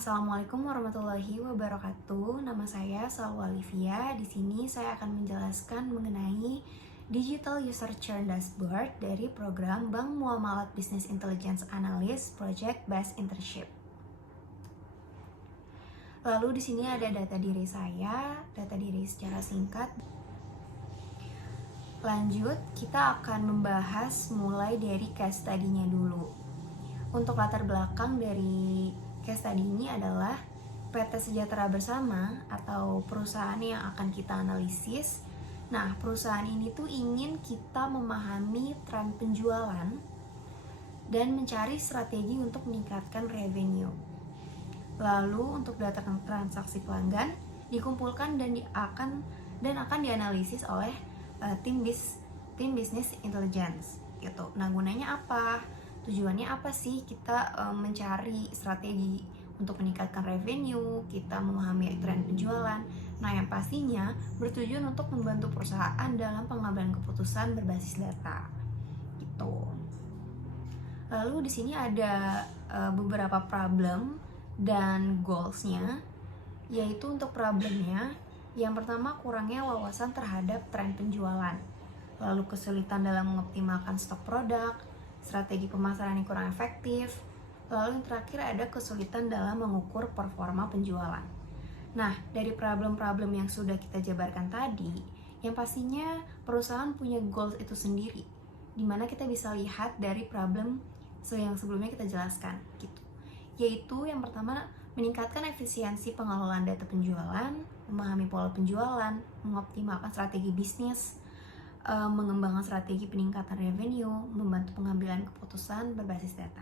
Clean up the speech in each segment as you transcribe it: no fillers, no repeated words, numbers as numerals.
Assalamualaikum warahmatullahi wabarakatuh. Nama saya Salwa Olivia. Di sini saya akan menjelaskan mengenai Digital User Churn Dashboard dari program Bank Muamalat Business Intelligence Analyst Project Based Internship. Lalu di sini ada data diri saya, data diri secara singkat. Lanjut, kita akan membahas mulai dari case study-nya dulu. Untuk latar belakang dari case study ini adalah PT Sejahtera Bersama atau perusahaan yang akan kita analisis. Nah, perusahaan ini tuh ingin kita memahami tren penjualan dan mencari strategi untuk meningkatkan revenue. Lalu untuk data transaksi pelanggan dikumpulkan dan akan dianalisis oleh tim business intelligence gitu. Nah, gunanya apa? Tujuannya apa sih kita mencari strategi untuk meningkatkan revenue, kita memahami tren penjualan. Nah, yang pastinya bertujuan untuk membantu perusahaan dalam pengambilan keputusan berbasis data. Gitu. Lalu di sini ada beberapa problem dan goals-nya, yaitu untuk problemnya, yang pertama kurangnya wawasan terhadap tren penjualan, lalu kesulitan dalam mengoptimalkan stok produk, strategi pemasaran yang kurang efektif, lalu yang terakhir ada kesulitan dalam mengukur performa penjualan. Nah, dari problem-problem yang sudah kita jabarkan tadi, yang pastinya perusahaan punya goals itu sendiri, dimana kita bisa lihat dari problem yang sebelumnya kita jelaskan gitu. Yaitu yang pertama, meningkatkan efisiensi pengelolaan data penjualan, memahami pola penjualan, mengoptimalkan strategi bisnis, mengembangkan strategi peningkatan revenue, membantu pengambilan keputusan berbasis data.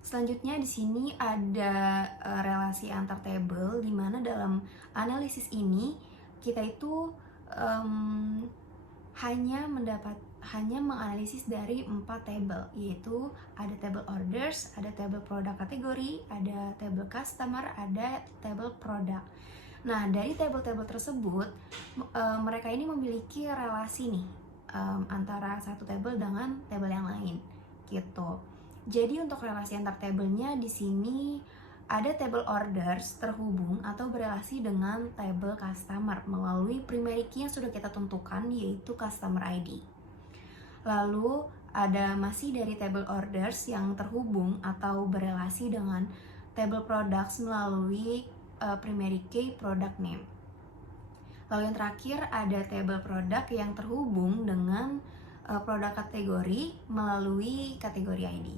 Selanjutnya di sini ada relasi antar table, di mana dalam analisis ini kita itu hanya menganalisis dari 4 table, yaitu ada table orders, ada table product kategori, ada table customer, ada table product. Nah, dari table-table tersebut mereka ini memiliki relasi nih antara satu table dengan table yang lain gitu. Jadi untuk relasi antar tablenya di sini ada table orders terhubung atau berelasi dengan table customer melalui primary key yang sudah kita tentukan, yaitu customer ID. Lalu ada masih dari table orders yang terhubung atau berelasi dengan table products melalui primary key product name. Lalu yang terakhir ada table product yang terhubung dengan produk kategori melalui kategori ID.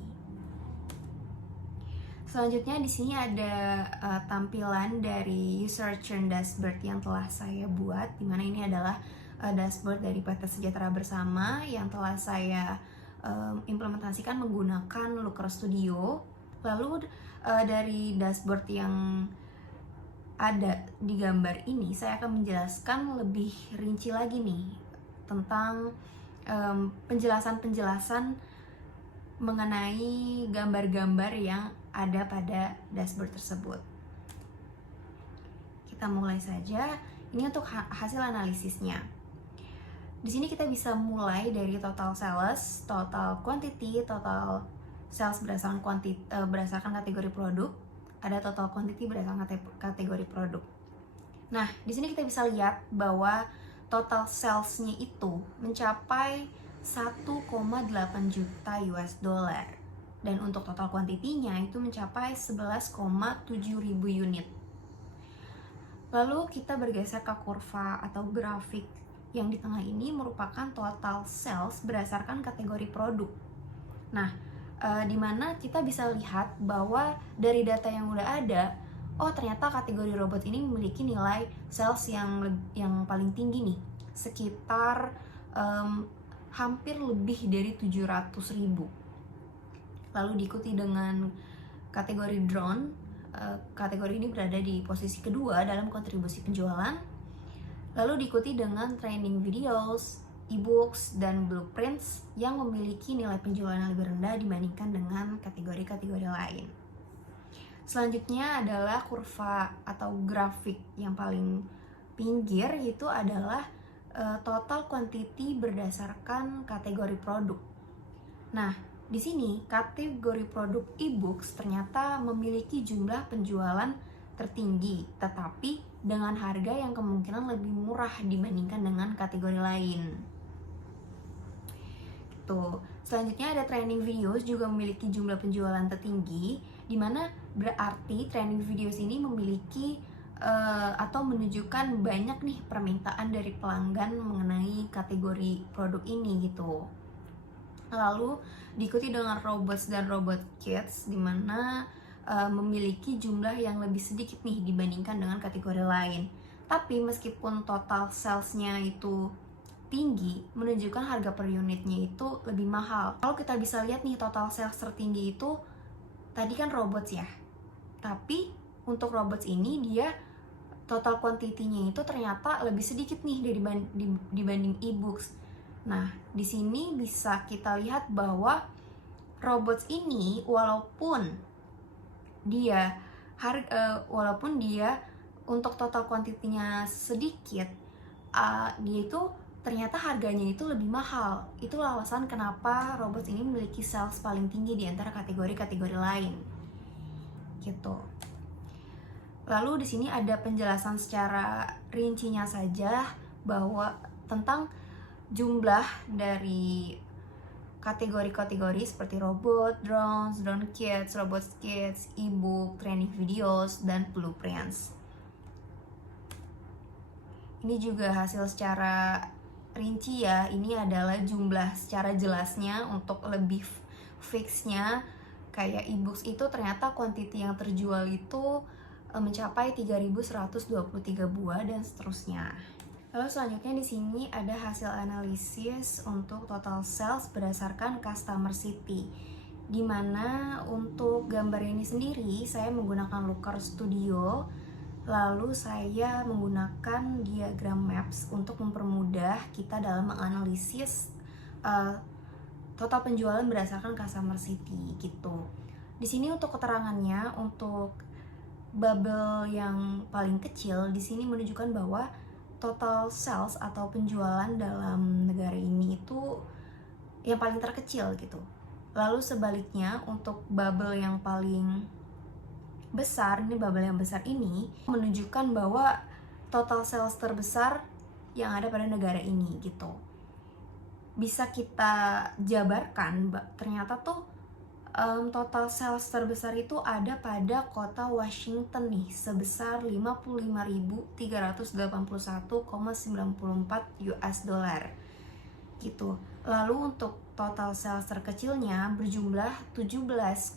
Selanjutnya di sini ada tampilan dari user churn dashboard yang telah saya buat, di mana ini adalah dashboard dari PT Sejahtera Bersama yang telah saya implementasikan menggunakan Looker Studio. Lalu dari dashboard yang ada di gambar ini, saya akan menjelaskan lebih rinci lagi nih tentang penjelasan mengenai gambar-gambar yang ada pada dashboard tersebut. Kita mulai saja. Ini untuk hasil analisisnya. Di sini kita bisa mulai dari total sales, total quantity, total sales berdasarkan kategori produk, ada total quantity berdasarkan kategori produk. Nah, di sini kita bisa lihat bahwa total sales-nya itu mencapai 1,8 juta US dollar. Dan untuk total kuantitinya itu mencapai 11,7 ribu unit. Lalu kita bergeser ke kurva atau grafik yang di tengah ini merupakan total sales berdasarkan kategori produk. Nah, di mana kita bisa lihat bahwa dari data yang udah ada, oh ternyata kategori robot ini memiliki nilai sales yang paling tinggi nih, sekitar hampir lebih dari 700 ribu. Lalu diikuti dengan kategori drone. Kategori ini berada di posisi kedua dalam kontribusi penjualan. Lalu diikuti dengan training videos, e-books, dan blueprints yang memiliki nilai penjualan yang lebih rendah dibandingkan dengan kategori-kategori lain. Selanjutnya adalah kurva atau grafik yang paling pinggir, yaitu adalah total quantity berdasarkan kategori produk. Nah, Di sini kategori produk e-books ternyata memiliki jumlah penjualan tertinggi, tetapi dengan harga yang kemungkinan lebih murah dibandingkan dengan kategori lain. Tuh. Selanjutnya ada trending videos juga memiliki jumlah penjualan tertinggi, di mana berarti trending videos ini memiliki atau menunjukkan banyak nih permintaan dari pelanggan mengenai kategori produk ini gitu. Lalu diikuti dengan robots dan robot kids, di mana memiliki jumlah yang lebih sedikit nih dibandingkan dengan kategori lain. Tapi meskipun total salesnya itu tinggi, menunjukkan harga per unitnya itu lebih mahal. Kalau kita bisa lihat nih, total sales tertinggi itu tadi kan robots ya, tapi untuk robots ini dia total quantity-nya itu ternyata lebih sedikit nih dibanding e-books. Nah, di sini bisa kita lihat bahwa robots ini walaupun dia untuk total quantity-nya sedikit, dia itu ternyata harganya itu lebih mahal. Itulah alasan kenapa robots ini memiliki sales paling tinggi di antara kategori-kategori lain. Gitu. Lalu di sini ada penjelasan secara rincinya saja bahwa tentang jumlah dari kategori-kategori seperti robot, drones, drone kits, robot kits, e-book, training videos, dan blueprints. Ini juga hasil secara rinci ya, ini adalah jumlah secara jelasnya. Untuk lebih fixnya, kayak e-books itu ternyata quantity yang terjual itu mencapai 3.123 buah dan seterusnya. Lalu selanjutnya di sini ada hasil analisis untuk total sales berdasarkan customer city, dimana untuk gambar ini sendiri saya menggunakan Looker Studio. Lalu saya menggunakan diagram maps untuk mempermudah kita dalam menganalisis total penjualan berdasarkan customer city gitu. Di sini untuk keterangannya, untuk bubble yang paling kecil di sini menunjukkan bahwa total sales atau penjualan dalam negara ini itu yang paling terkecil gitu. Lalu sebaliknya untuk bubble yang paling besar, ini bubble yang besar ini menunjukkan bahwa total sales terbesar yang ada pada negara ini gitu. Bisa kita jabarkan, ternyata tuh total sales terbesar itu ada pada kota Washington nih, sebesar 55.381,94 US dollar gitu. Lalu untuk total sales terkecilnya berjumlah 17,98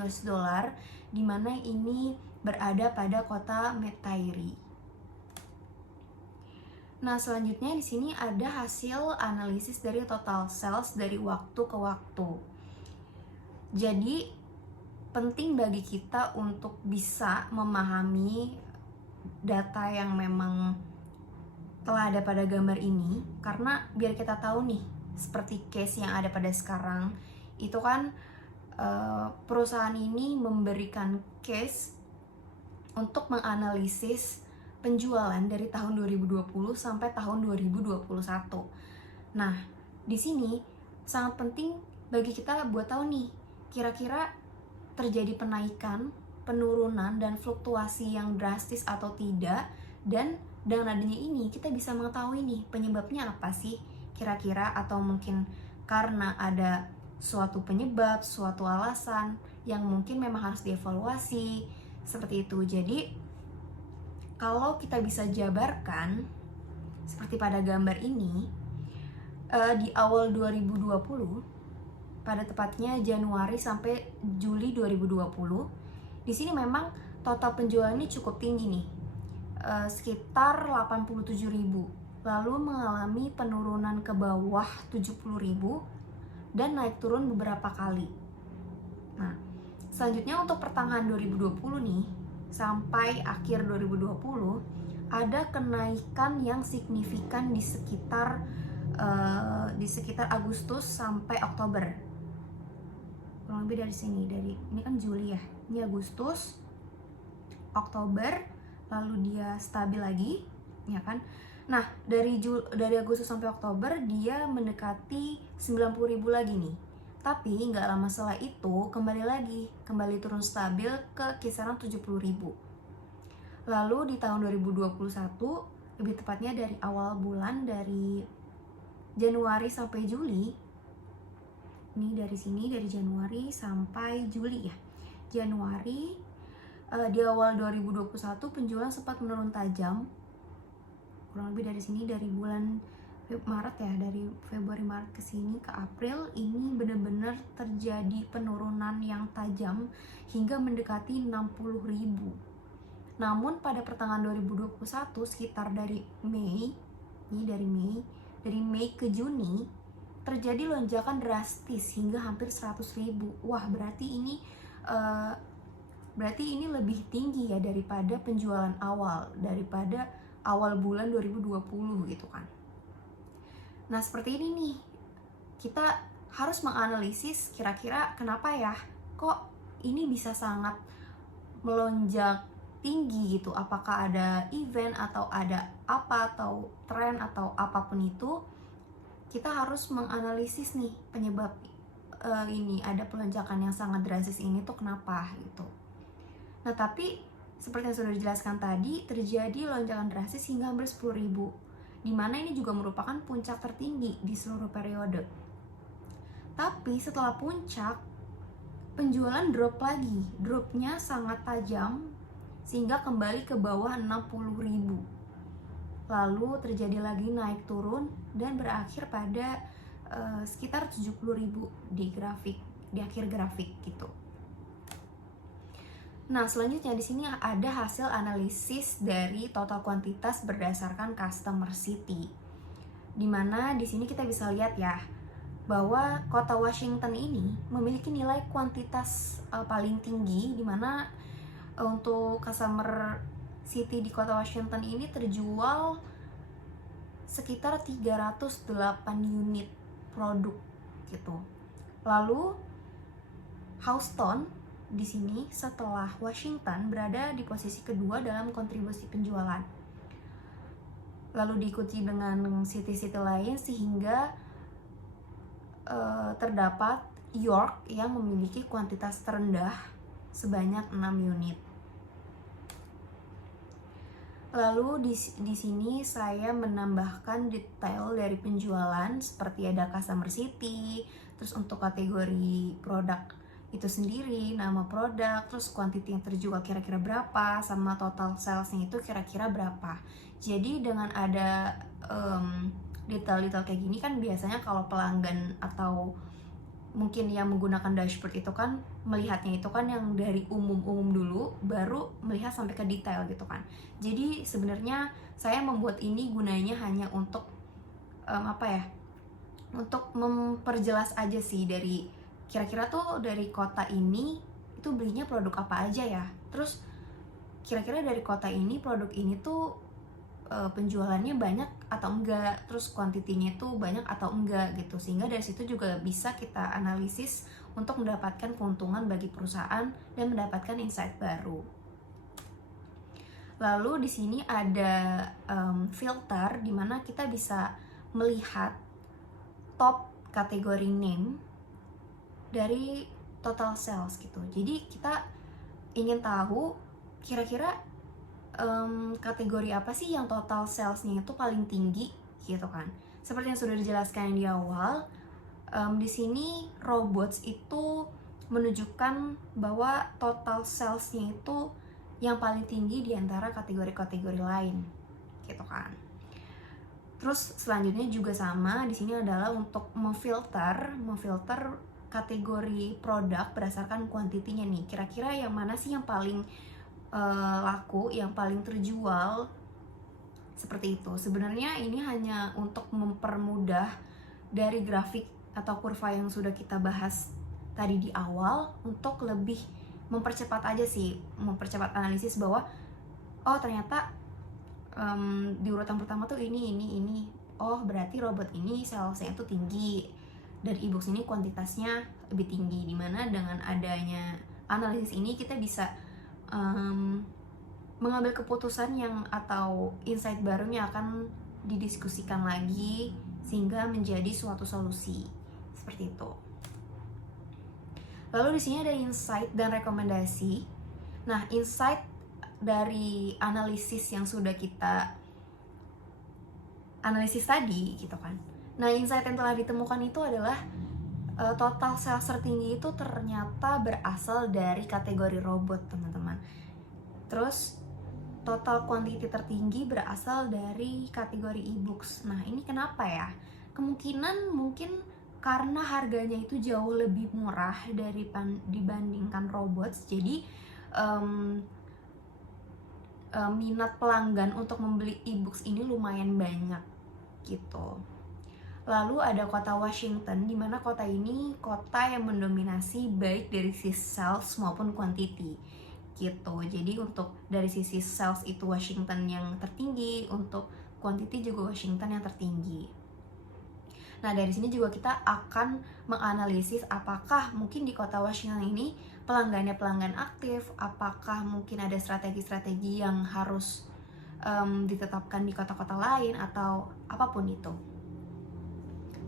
US dollar, di mana ini berada pada kota Metairie. Nah, selanjutnya di sini ada hasil analisis dari total sales dari waktu ke waktu. Jadi penting bagi kita untuk bisa memahami data yang memang telah ada pada gambar ini, karena biar kita tahu nih, seperti case yang ada pada sekarang itu kan perusahaan ini memberikan case untuk menganalisis penjualan dari tahun 2020 sampai tahun 2021. Nah, di sini sangat penting bagi kita buat tahu nih, kira-kira terjadi penaikan, penurunan, dan fluktuasi yang drastis atau tidak. Dan dengan adanya ini kita bisa mengetahui nih penyebabnya apa sih kira-kira, atau mungkin karena ada suatu penyebab, suatu alasan yang mungkin memang harus dievaluasi, seperti itu. Jadi kalau kita bisa jabarkan seperti pada gambar ini, di awal 2020, pada tepatnya Januari sampai Juli 2020, di sini memang total penjualan ini cukup tinggi nih, sekitar 87.000, lalu mengalami penurunan ke bawah 70.000 dan naik turun beberapa kali. Nah, selanjutnya untuk pertengahan 2020 nih sampai akhir 2020 ada kenaikan yang signifikan di sekitar Agustus sampai Oktober. Kurang lebih dari sini, ini kan Juli ya. Ini Agustus, Oktober, lalu dia stabil lagi, ya kan? Nah, dari Agustus sampai Oktober dia mendekati 90.000 lagi nih. Tapi nggak lama setelah itu kembali turun stabil ke kisaran 70.000. Lalu di tahun 2021, lebih tepatnya dari awal bulan, dari Januari sampai Juli, ini dari sini, dari Januari sampai Juli ya. Januari, di awal 2021 penjualan sempat menurun tajam, kurang lebih dari sini, dari bulan Maret ya, dari Februari Maret ke sini ke April, ini benar-benar terjadi penurunan yang tajam hingga mendekati 60.000. Namun pada pertengahan 2021, sekitar dari Mei, ini dari Mei ke Juni, terjadi lonjakan drastis hingga hampir 100.000. Wah, berarti ini lebih tinggi ya daripada penjualan awal, daripada awal bulan 2020 gitu kan. Nah, seperti ini nih, kita harus menganalisis kira-kira kenapa ya kok ini bisa sangat melonjak tinggi gitu. Apakah ada event atau ada apa, atau tren atau apapun itu. Kita harus menganalisis nih penyebab ini ada pelonjakan yang sangat drastis ini tuh kenapa gitu. Nah, tapi seperti yang sudah dijelaskan tadi, terjadi lonjakan drastis hingga hampir 10.000, dimana ini juga merupakan puncak tertinggi di seluruh periode. Tapi setelah puncak, penjualan drop lagi, dropnya sangat tajam sehingga kembali ke bawah 60.000. Lalu terjadi lagi naik turun dan berakhir pada sekitar 70.000 di akhir grafik gitu. Nah, selanjutnya di sini ada hasil analisis dari total kuantitas berdasarkan customer city. Dimana di sini kita bisa lihat ya bahwa kota Washington ini memiliki nilai kuantitas paling tinggi, dimana untuk customer city di kota Washington ini terjual sekitar 308 unit produk gitu. Lalu Houston di sini setelah Washington berada di posisi kedua dalam kontribusi penjualan. Lalu diikuti dengan city-city lain sehingga terdapat York yang memiliki kuantitas terendah sebanyak 6 unit. Lalu di sini saya menambahkan detail dari penjualan seperti ada customer city, terus untuk kategori produk itu sendiri, nama produk, terus quantity yang terjual kira-kira berapa, sama total salesnya itu kira-kira berapa. Jadi dengan ada detail-detail kayak gini kan biasanya kalau pelanggan atau mungkin yang menggunakan dashboard itu kan melihatnya itu kan yang dari umum-umum dulu, baru melihat sampai ke detail gitu kan. Jadi sebenarnya saya membuat ini gunanya hanya untuk untuk memperjelas aja sih, dari kira-kira tuh dari kota ini itu belinya produk apa aja ya, terus kira-kira dari kota ini produk ini tuh penjualannya banyak atau enggak, terus kuantitinya itu banyak atau enggak gitu, sehingga dari situ juga bisa kita analisis untuk mendapatkan keuntungan bagi perusahaan dan mendapatkan insight baru. Lalu di sini ada filter di mana kita bisa melihat top kategori name dari total sales gitu. Jadi kita ingin tahu kira-kira kategori apa sih yang total salesnya itu paling tinggi gitu kan. Seperti yang sudah dijelaskan di awal, di sini robots itu menunjukkan bahwa total salesnya itu yang paling tinggi di antara kategori-kategori lain gitu kan. Terus selanjutnya juga sama, di sini adalah untuk memfilter kategori produk berdasarkan kuantitinya nih. Kira-kira yang mana sih yang paling laku, yang paling terjual, seperti itu. Sebenarnya ini hanya untuk mempermudah dari grafik atau kurva yang sudah kita bahas tadi di awal, untuk lebih mempercepat aja sih, mempercepat analisis bahwa oh ternyata di urutan pertama tuh ini, oh berarti robot ini salesnya itu tinggi, dan e-books ini kuantitasnya lebih tinggi. Dimana dengan adanya analisis ini kita bisa mengambil keputusan yang atau insight barunya akan didiskusikan lagi sehingga menjadi suatu solusi seperti itu. Lalu di sini ada insight dan rekomendasi. Nah, insight dari analisis yang sudah kita analisis tadi gitu kan. Nah, insight yang telah ditemukan itu adalah total sales tertinggi itu ternyata berasal dari kategori robot, teman-teman. Terus total quantity tertinggi berasal dari kategori e-books. Nah, ini kenapa ya? Kemungkinan mungkin karena harganya itu jauh lebih murah dibandingkan robots. Jadi minat pelanggan untuk membeli e-books ini lumayan banyak gitu. Lalu ada kota Washington, di mana kota ini kota yang mendominasi baik dari sisi sales maupun quantity gitu. Jadi untuk dari sisi sales itu Washington yang tertinggi, untuk quantity juga Washington yang tertinggi. Nah, dari sini juga kita akan menganalisis apakah mungkin di kota Washington ini pelanggannya pelanggan aktif, apakah mungkin ada strategi-strategi yang harus ditetapkan di kota-kota lain atau apapun itu.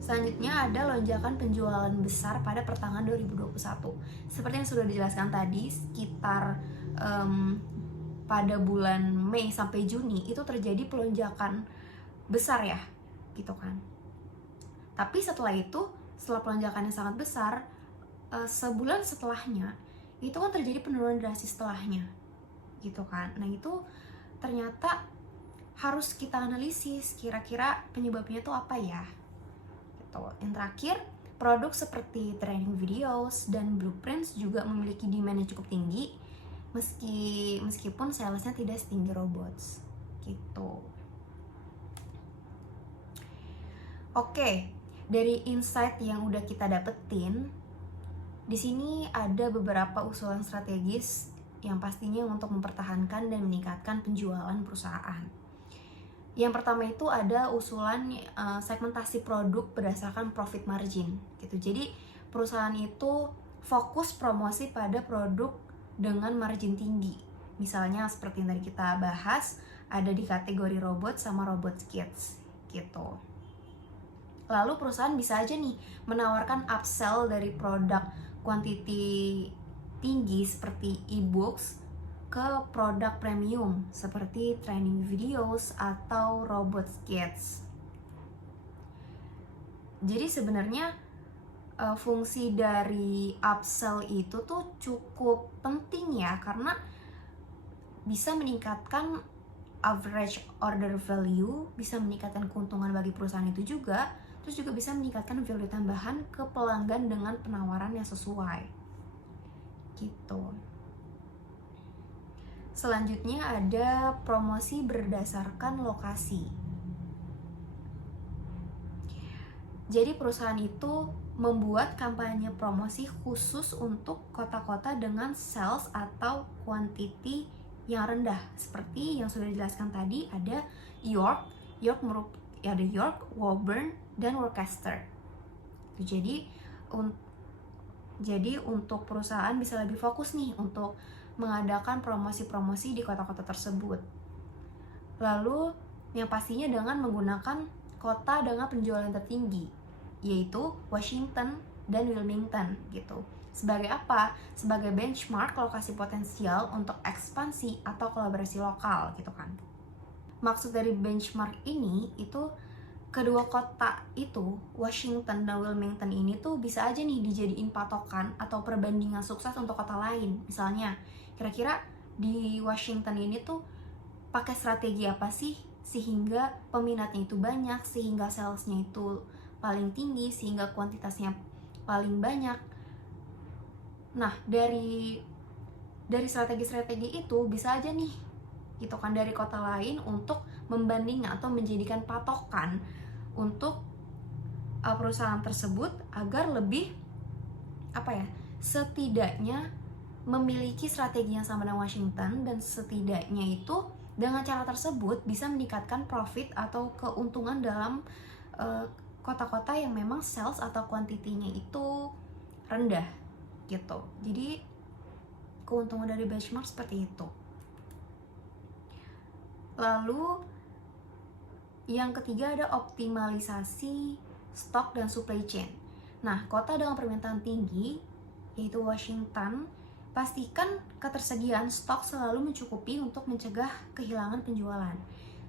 Selanjutnya ada lonjakan penjualan besar pada pertengahan 2021. Seperti yang sudah dijelaskan tadi, sekitar pada bulan Mei sampai Juni itu terjadi pelonjakan besar ya, gitu kan. Tapi setelah itu, setelah pelonjakan yang sangat besar, sebulan setelahnya itu kan terjadi penurunan drastis setelahnya, gitu kan. Nah, itu ternyata harus kita analisis kira-kira penyebabnya itu apa ya. Yang terakhir, produk seperti training videos dan blueprints juga memiliki demand yang cukup tinggi meskipun salesnya tidak setinggi robots gitu. Oke, dari insight yang udah kita dapetin, di sini ada beberapa usulan strategis yang pastinya untuk mempertahankan dan meningkatkan penjualan perusahaan. Yang pertama itu ada usulan segmentasi produk berdasarkan profit margin gitu. Jadi perusahaan itu fokus promosi pada produk dengan margin tinggi. Misalnya seperti yang tadi kita bahas, ada di kategori robot sama robot kids gitu. Lalu perusahaan bisa aja nih menawarkan upsell dari produk quantity tinggi seperti e-books ke produk premium seperti training videos atau robot kids. Jadi sebenarnya fungsi dari upsell itu tuh cukup penting ya, karena bisa meningkatkan average order value, bisa meningkatkan keuntungan bagi perusahaan itu juga, terus juga bisa meningkatkan value tambahan ke pelanggan dengan penawaran yang sesuai gitu. Selanjutnya ada promosi berdasarkan lokasi. Jadi perusahaan itu membuat kampanye promosi khusus untuk kota-kota dengan sales atau quantity yang rendah. Seperti yang sudah dijelaskan tadi, ada York, Woburn, dan Worcester. Jadi untuk perusahaan bisa lebih fokus nih untuk mengadakan promosi-promosi di kota-kota tersebut. Lalu yang pastinya dengan menggunakan kota dengan penjualan tertinggi, yaitu Washington dan Wilmington gitu. Sebagai apa? Sebagai benchmark lokasi potensial untuk ekspansi atau kolaborasi lokal gitu kan. Maksud dari benchmark ini itu kedua kota itu, Washington dan Wilmington ini tuh bisa aja nih dijadiin patokan atau perbandingan sukses untuk kota lain. Misalnya, kira-kira di Washington ini tuh pakai strategi apa sih sehingga peminatnya itu banyak, sehingga salesnya itu paling tinggi, sehingga kuantitasnya paling banyak. Nah, dari strategi-strategi itu bisa aja nih gitu kan dari kota lain untuk membandingkan atau menjadikan patokan untuk perusahaan tersebut agar lebih setidaknya memiliki strategi yang sama dengan Washington, dan setidaknya itu dengan cara tersebut bisa meningkatkan profit atau keuntungan dalam kota-kota yang memang sales atau kuantitinya itu rendah gitu. Jadi keuntungan dari benchmark seperti itu. Lalu yang ketiga ada optimalisasi stok dan supply chain. Nah, kota dengan permintaan tinggi yaitu Washington, pastikan ketersediaan stok selalu mencukupi untuk mencegah kehilangan penjualan.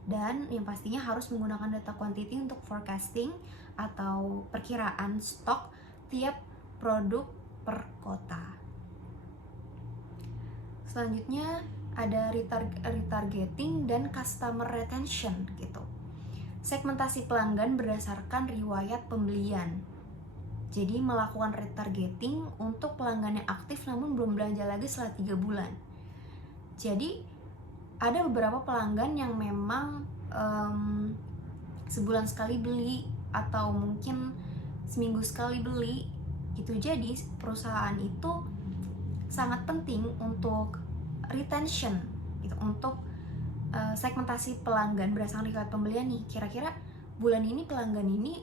Dan yang pastinya harus menggunakan data quantity untuk forecasting atau perkiraan stok tiap produk per kota. Selanjutnya ada retargeting dan customer retention gitu. Segmentasi pelanggan berdasarkan riwayat pembelian. Jadi melakukan retargeting untuk pelanggan yang aktif namun belum belanja lagi setelah 3 bulan. Jadi ada beberapa pelanggan yang memang sebulan sekali beli atau mungkin seminggu sekali beli gitu. Jadi perusahaan itu sangat penting untuk retention gitu, untuk segmentasi pelanggan berdasarkan riwayat pembelian nih. Kira-kira bulan ini pelanggan ini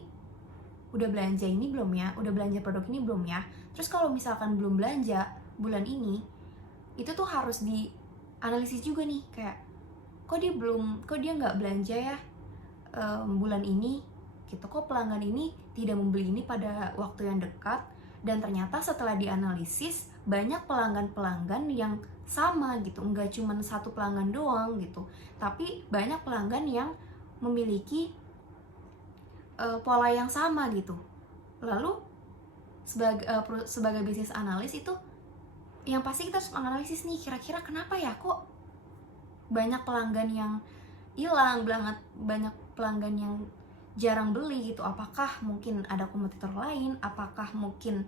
udah belanja ini belum ya? Udah belanja produk ini belum ya? Terus kalau misalkan belum belanja bulan ini, itu tuh harus dianalisis juga nih, kayak kok dia nggak belanja ya bulan ini gitu, kok pelanggan ini tidak membeli ini pada waktu yang dekat. Dan ternyata setelah dianalisis banyak pelanggan-pelanggan yang sama gitu, nggak cuma satu pelanggan doang gitu, tapi banyak pelanggan yang memiliki pola yang sama gitu. Lalu sebagai bisnis analis itu yang pasti kita harus menganalisis nih, kira-kira kenapa ya kok banyak pelanggan yang hilang, banyak pelanggan yang jarang beli gitu. Apakah mungkin ada kompetitor lain, apakah mungkin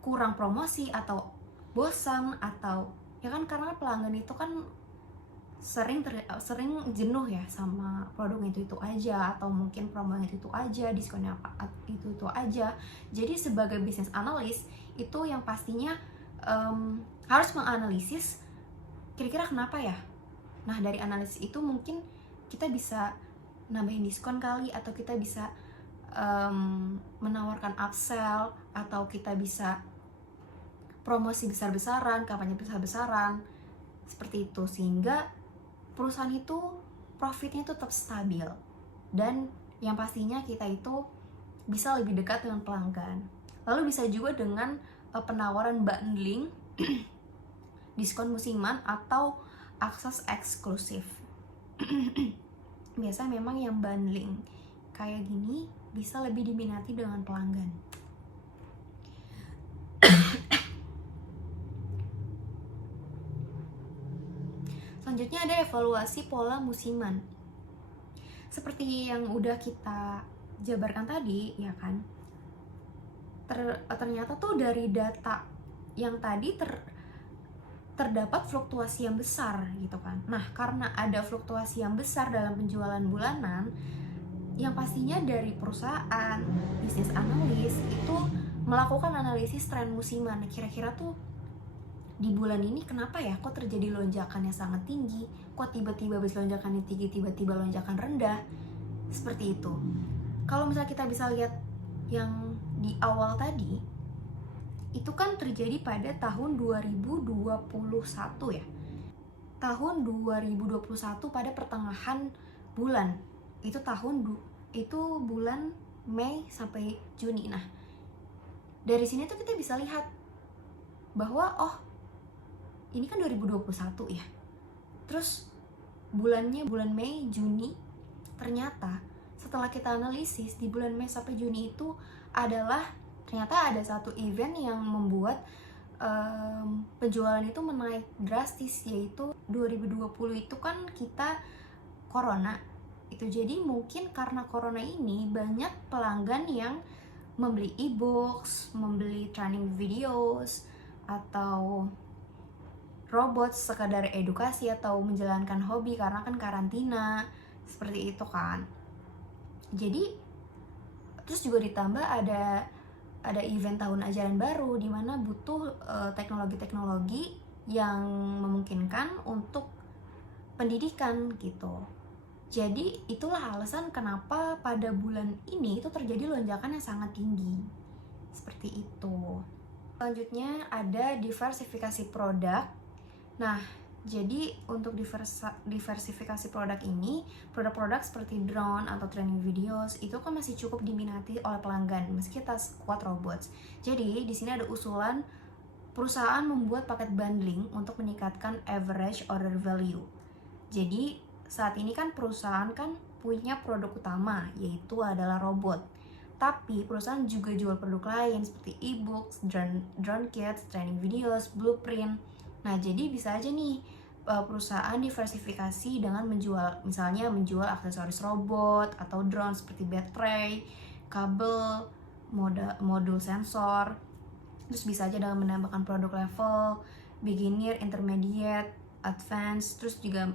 kurang promosi atau bosan, atau ya kan karena pelanggan itu kan sering jenuh ya sama produk itu aja, atau mungkin promonya itu aja, diskonnya apa itu aja. Jadi sebagai bisnis analis itu yang pastinya harus menganalisis kira-kira kenapa ya. Nah dari analisis itu mungkin kita bisa nambahin diskon kali, atau kita bisa menawarkan upsell, atau kita bisa promosi besar-besaran, kampanye besar-besaran seperti itu, sehingga perusahaan itu profitnya itu tetap stabil. Dan yang pastinya kita itu bisa lebih dekat dengan pelanggan. Lalu bisa juga dengan penawaran bundling, diskon musiman, atau akses eksklusif. Biasanya memang yang bundling kayak gini bisa lebih diminati dengan pelanggan. Selanjutnya ada evaluasi pola musiman. Seperti yang udah kita jabarkan tadi, ya kan? Ternyata tuh dari data yang tadi terdapat fluktuasi yang besar gitu kan. Nah, karena ada fluktuasi yang besar dalam penjualan bulanan, yang pastinya dari perusahaan, bisnis analis itu melakukan analisis tren musiman. Kira-kira tuh di bulan ini kenapa ya kok terjadi lonjakan yang sangat tinggi, kok tiba-tiba habis lonjakan yang tinggi tiba-tiba lonjakan rendah, seperti itu. Kalau misalnya kita bisa lihat yang di awal tadi, itu kan terjadi pada tahun 2021 ya. Tahun 2021 pada pertengahan bulan, itu bulan Mei sampai Juni. Nah, dari sini tuh kita bisa lihat bahwa oh, ini kan 2021 ya. Terus bulan Mei, Juni, ternyata setelah kita analisis di bulan Mei sampai Juni itu ternyata ada satu event yang membuat penjualan itu menaik drastis, yaitu 2020 itu kan kita corona. Itu jadi mungkin karena corona ini banyak pelanggan yang membeli e-books, membeli training videos, atau robot sekadar edukasi atau menjalankan hobi karena kan karantina, seperti itu kan. Jadi terus juga ditambah ada event tahun ajaran baru di mana butuh teknologi-teknologi yang memungkinkan untuk pendidikan gitu. Jadi itulah alasan kenapa pada bulan ini itu terjadi lonjakan yang sangat tinggi. Seperti itu. Selanjutnya ada diversifikasi produk. Nah, Jadi untuk diversifikasi produk ini, produk-produk seperti drone atau training videos itu kan masih cukup diminati oleh pelanggan meski tak sekuat robots. Jadi di sini ada usulan perusahaan membuat paket bundling untuk meningkatkan average order value. Jadi saat ini kan perusahaan kan punya produk utama yaitu adalah robot. Tapi perusahaan juga jual produk lain seperti e-books, drone kits, training videos, blueprint. Nah, jadi bisa aja nih perusahaan diversifikasi dengan misalnya menjual aksesoris robot atau drone seperti baterai, kabel, modul sensor. Terus bisa aja dengan menambahkan produk level beginner, intermediate, advance. Terus juga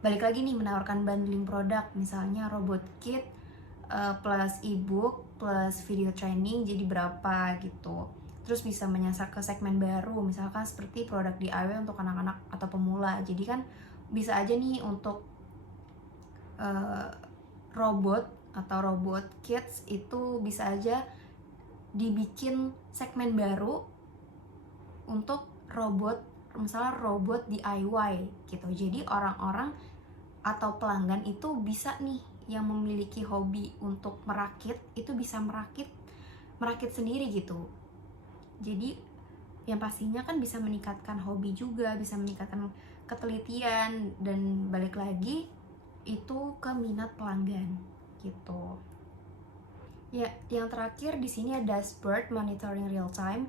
balik lagi nih menawarkan bundling produk, misalnya robot kit plus ebook plus video training jadi berapa gitu. Terus bisa menyasar ke segmen baru, misalkan seperti produk DIY untuk anak-anak atau pemula. Jadi kan bisa aja nih untuk robot atau robot kits itu bisa aja dibikin segmen baru untuk robot, misalnya robot DIY gitu. Jadi orang-orang atau pelanggan itu bisa nih yang memiliki hobi untuk merakit itu bisa merakit sendiri gitu. Jadi yang pastinya kan bisa meningkatkan hobi juga, bisa meningkatkan ketelitian, dan balik lagi itu ke minat pelanggan gitu. Ya, yang terakhir di sini ada dashboard monitoring real time.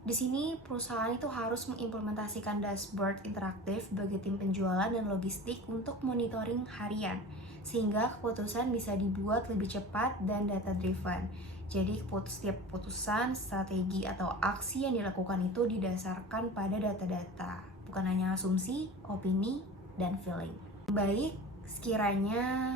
Di sini perusahaan itu harus mengimplementasikan dashboard interaktif bagi tim penjualan dan logistik untuk monitoring harian, sehingga keputusan bisa dibuat lebih cepat dan data driven. Jadi setiap keputusan, strategi, atau aksi yang dilakukan itu didasarkan pada data-data, bukan hanya asumsi, opini, dan feeling. Baik, sekiranya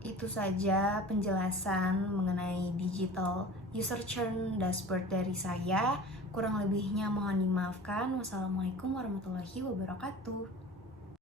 itu saja penjelasan mengenai digital user churn dashboard dari saya. Kurang lebihnya mohon dimaafkan. Wassalamualaikum warahmatullahi wabarakatuh.